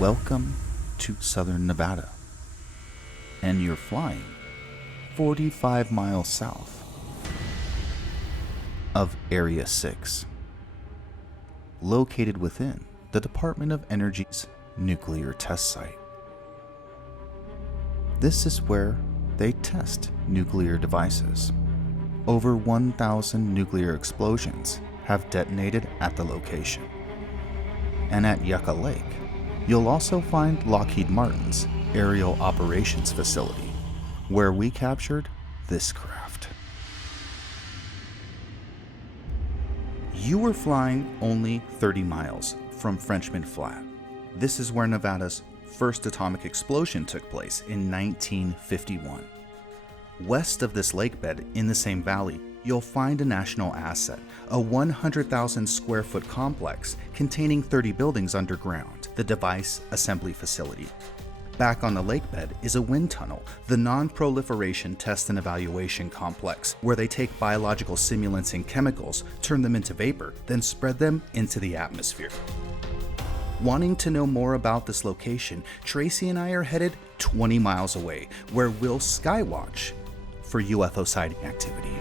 Welcome to southern Nevada, and you're flying 45 miles south of Area 6, located within the Department of Energy's nuclear test site. This is where they test nuclear devices. Over 1,000 nuclear explosions have detonated at the location. And at Yucca Lake, you'll also find Lockheed Martin's aerial operations facility, where we captured this craft. You were flying only 30 miles from Frenchman Flat. This is where Nevada's first atomic explosion took place in 1951. West of this lake bed, in the same valley, you'll find a national asset, a 100,000 square foot complex containing 30 buildings underground, the Device Assembly Facility. Back on the lake bed is a wind tunnel, the Non-Proliferation Test and Evaluation Complex, where they take biological simulants and chemicals, turn them into vapor, then spread them into the atmosphere. Wanting to know more about this location, Tracey and I are headed 20 miles away, where we'll skywatch for UFO sighting activity.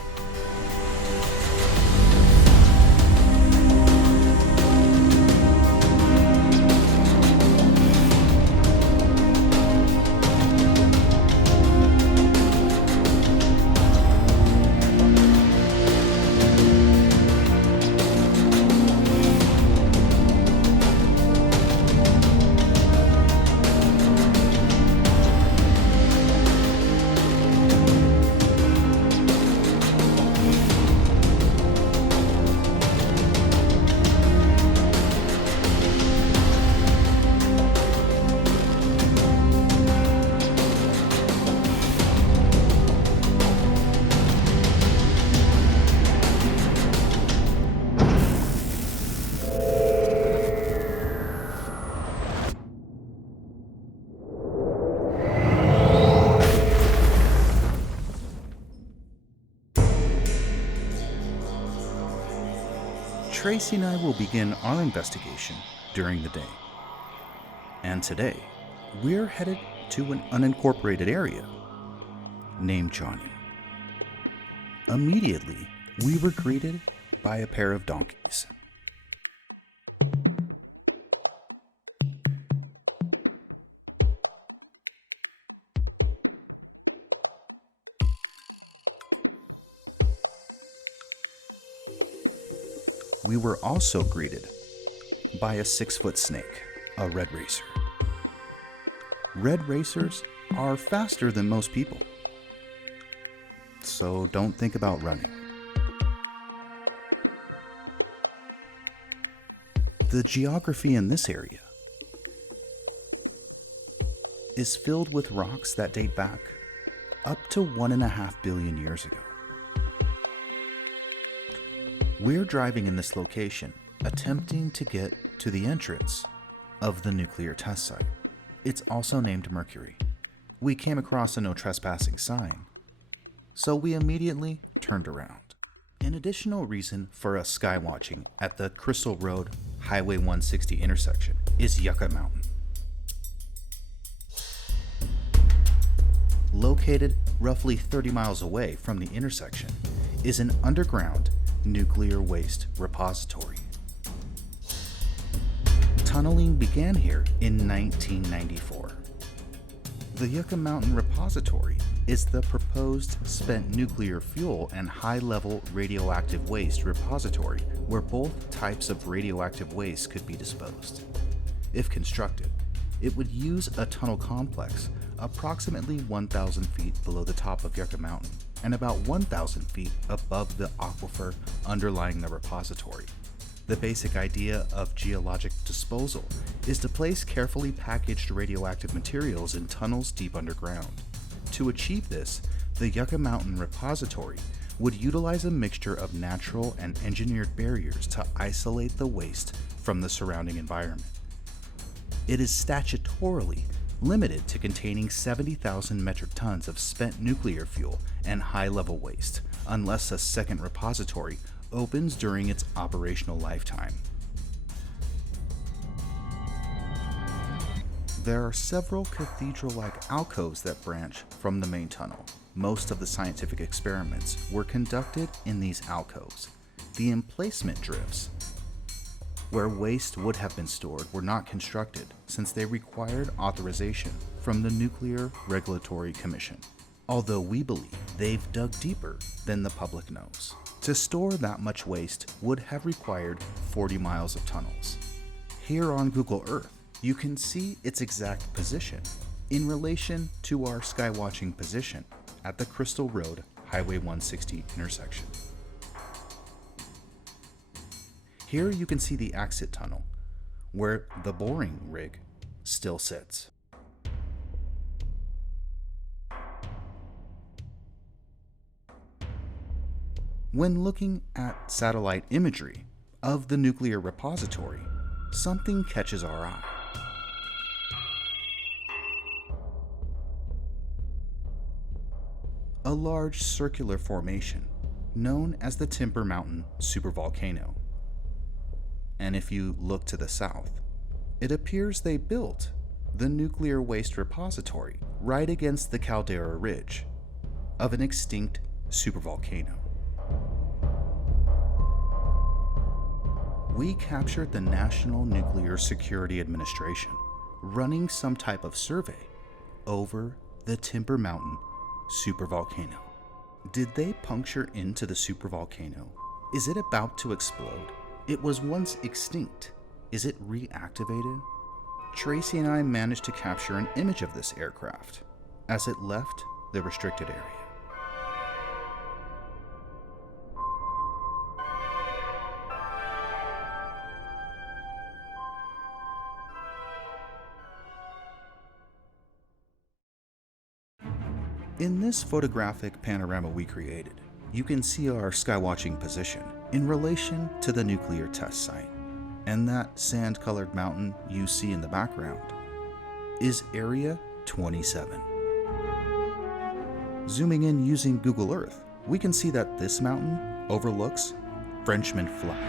Tracey and I will begin our investigation during the day. And today, we're headed to an unincorporated area named Johnnie. Immediately, we were greeted by a pair of donkeys. We were also greeted by a 6-foot snake, a red racer. Red racers are faster than most people, so don't think about running. The geography in this area is filled with rocks that date back up to 1.5 billion years ago. We're driving in this location, attempting to get to the entrance of the nuclear test site. It's also named Mercury. We came across a no trespassing sign, so we immediately turned around. An additional reason for us skywatching at the Crystal Road Highway 160 intersection is Yucca Mountain. Located roughly 30 miles away from the intersection is an underground nuclear waste repository. Tunneling began here in 1994. The Yucca Mountain repository is the proposed spent nuclear fuel and high-level radioactive waste repository where both types of radioactive waste could be disposed. If constructed, it would use a tunnel complex approximately 1,000 feet below the top of Yucca Mountain and about 1,000 feet above the aquifer underlying the repository. The basic idea of geologic disposal is to place carefully packaged radioactive materials in tunnels deep underground. To achieve this, the Yucca Mountain repository would utilize a mixture of natural and engineered barriers to isolate the waste from the surrounding environment. It is statutorily limited to containing 70,000 metric tons of spent nuclear fuel and high-level waste, unless a second repository opens during its operational lifetime. There are several cathedral-like alcoves that branch from the main tunnel. Most of the scientific experiments were conducted in these alcoves. The emplacement drifts, where waste would have been stored, were not constructed since they required authorization from the Nuclear Regulatory Commission. Although we believe they've dug deeper than the public knows. To store that much waste would have required 40 miles of tunnels. Here on Google Earth, you can see its exact position in relation to our skywatching position at the Crystal Road Highway 160 intersection. Here you can see the exit tunnel, where the boring rig still sits. When looking at satellite imagery of the nuclear repository, something catches our eye. A large circular formation known as the Timber Mountain supervolcano. And if you look to the south, it appears they built the nuclear waste repository right against the caldera ridge of an extinct supervolcano. We captured the National Nuclear Security Administration running some type of survey over the Timber Mountain supervolcano. Did they puncture into the supervolcano? Is it about to explode? It was once extinct. Is it reactivated? Tracey and I managed to capture an image of this aircraft as it left the restricted area. In this photographic panorama we created, you can see our skywatching position in relation to the nuclear test site. And that sand-colored mountain you see in the background is Area 27. Zooming in using Google Earth, we can see that this mountain overlooks Frenchman Flat.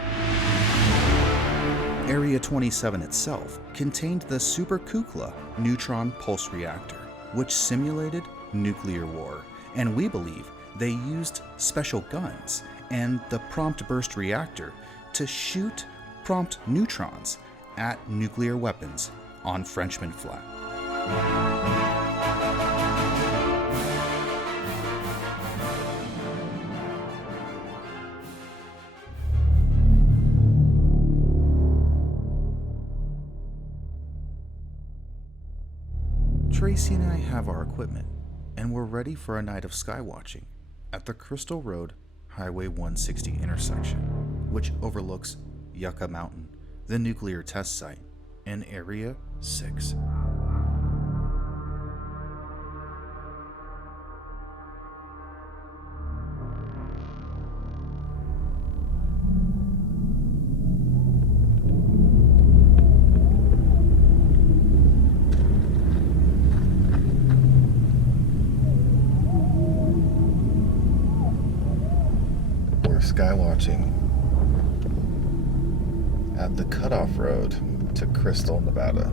Area 27 itself contained the Super Kukla neutron pulse reactor, which simulated nuclear war, and we believe they used special guns and the prompt burst reactor to shoot prompt neutrons at nuclear weapons on Frenchman Flat. Tracey and I have our equipment, and we're ready for a night of skywatching at the Crystal Road Highway 160 intersection, which overlooks Yucca Mountain, the nuclear test site, and Area 6. Skywatching at the cutoff road to Crystal, Nevada.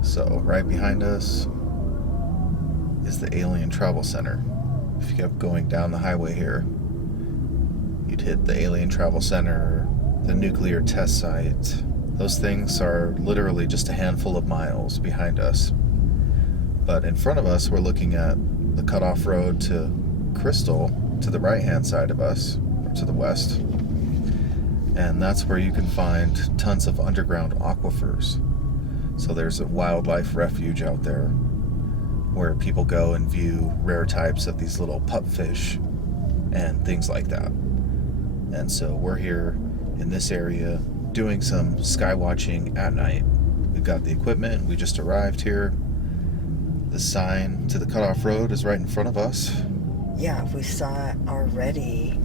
So right behind us is the Alien Travel Center. If you kept going down the highway here, you'd hit the Alien Travel Center, the nuclear test site. Those things are literally just a handful of miles behind us. But in front of us, we're looking at the cutoff road to Crystal, to the right-hand side of us, or to the west, and that's where you can find tons of underground aquifers. So there's a wildlife refuge out there where people go and view rare types of these little pupfish and things like that. And so we're here in this area doing some skywatching at night. We've got the equipment, we just arrived here. The sign to the cutoff road is right in front of us. Yeah, we saw it already.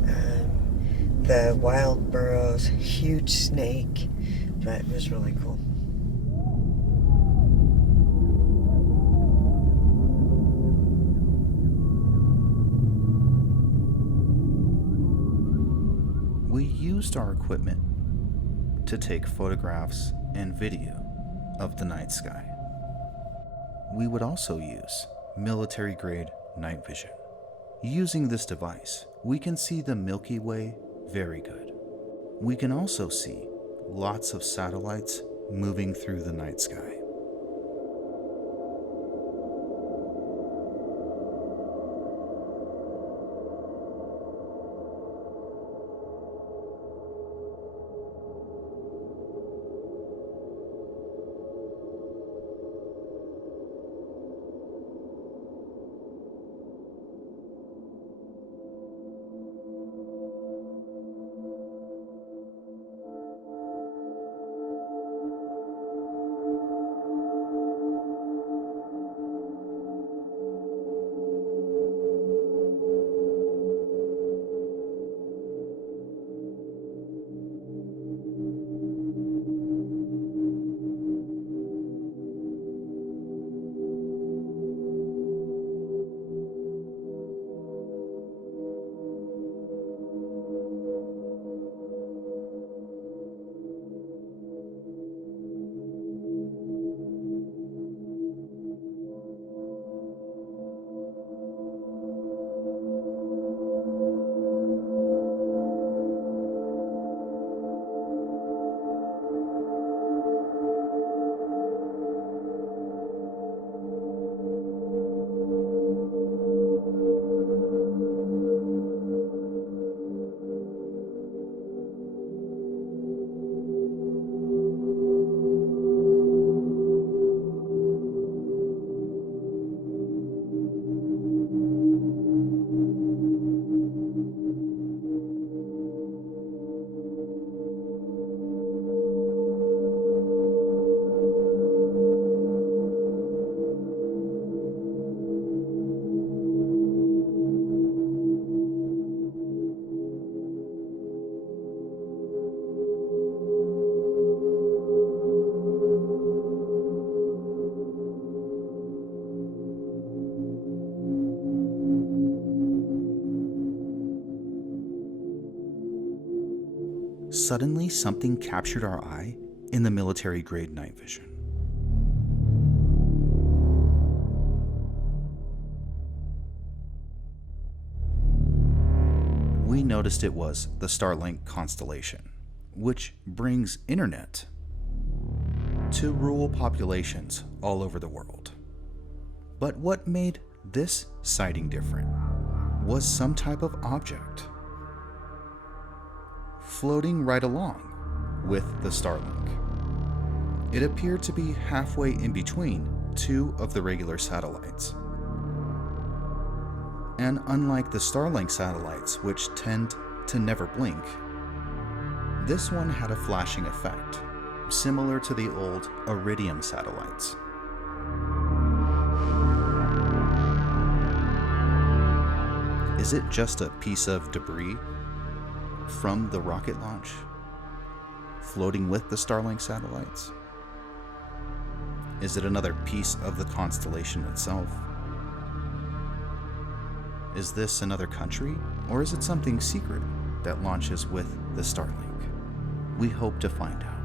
The wild burrows, huge snake, but it was really cool. We used our equipment to take photographs and video of the night sky. we would also use military-grade night vision. Using this device, we can see the Milky Way very good. We can also see lots of satellites moving through the night sky. Suddenly, something captured our eye in the military-grade night vision. We noticed it was the Starlink constellation, which brings internet to rural populations all over the world. But what made this sighting different was some type of object floating right along with the Starlink. It appeared to be halfway in between two of the regular satellites. And unlike the Starlink satellites, which tend to never blink, this one had a flashing effect, similar to the old Iridium satellites. Is it just a piece of debris from the rocket launch floating with the Starlink satellites? Is it another piece of the constellation itself? Is this another country, or is it something secret that launches with the Starlink? We hope to find out.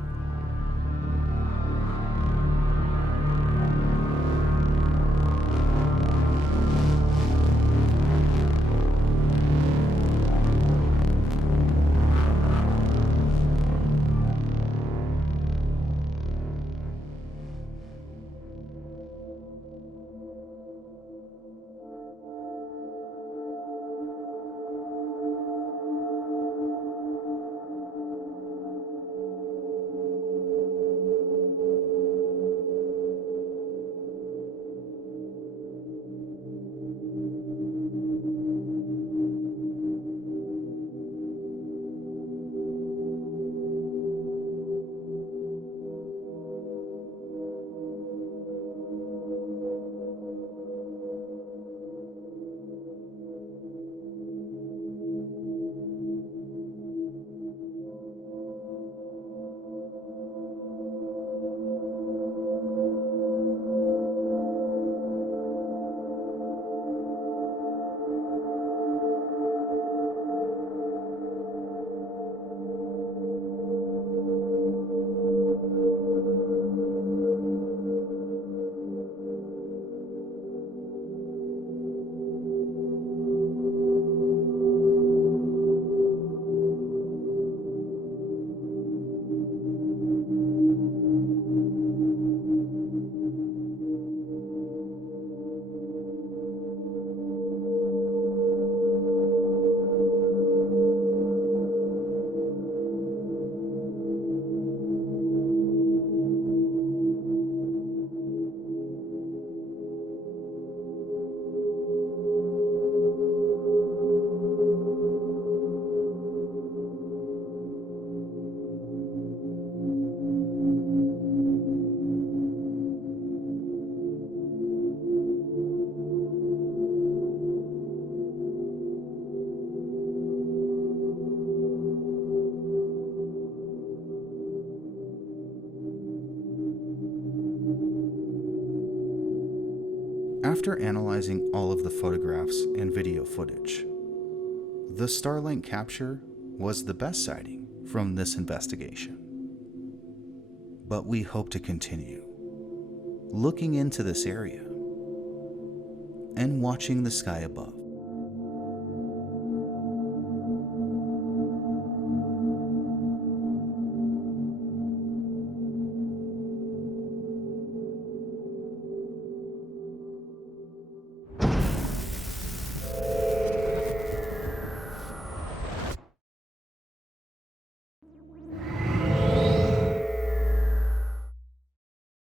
After analyzing all of the photographs and video footage, the Starlink capture was the best sighting from this investigation. But we hope to continue looking into this area and watching the sky above.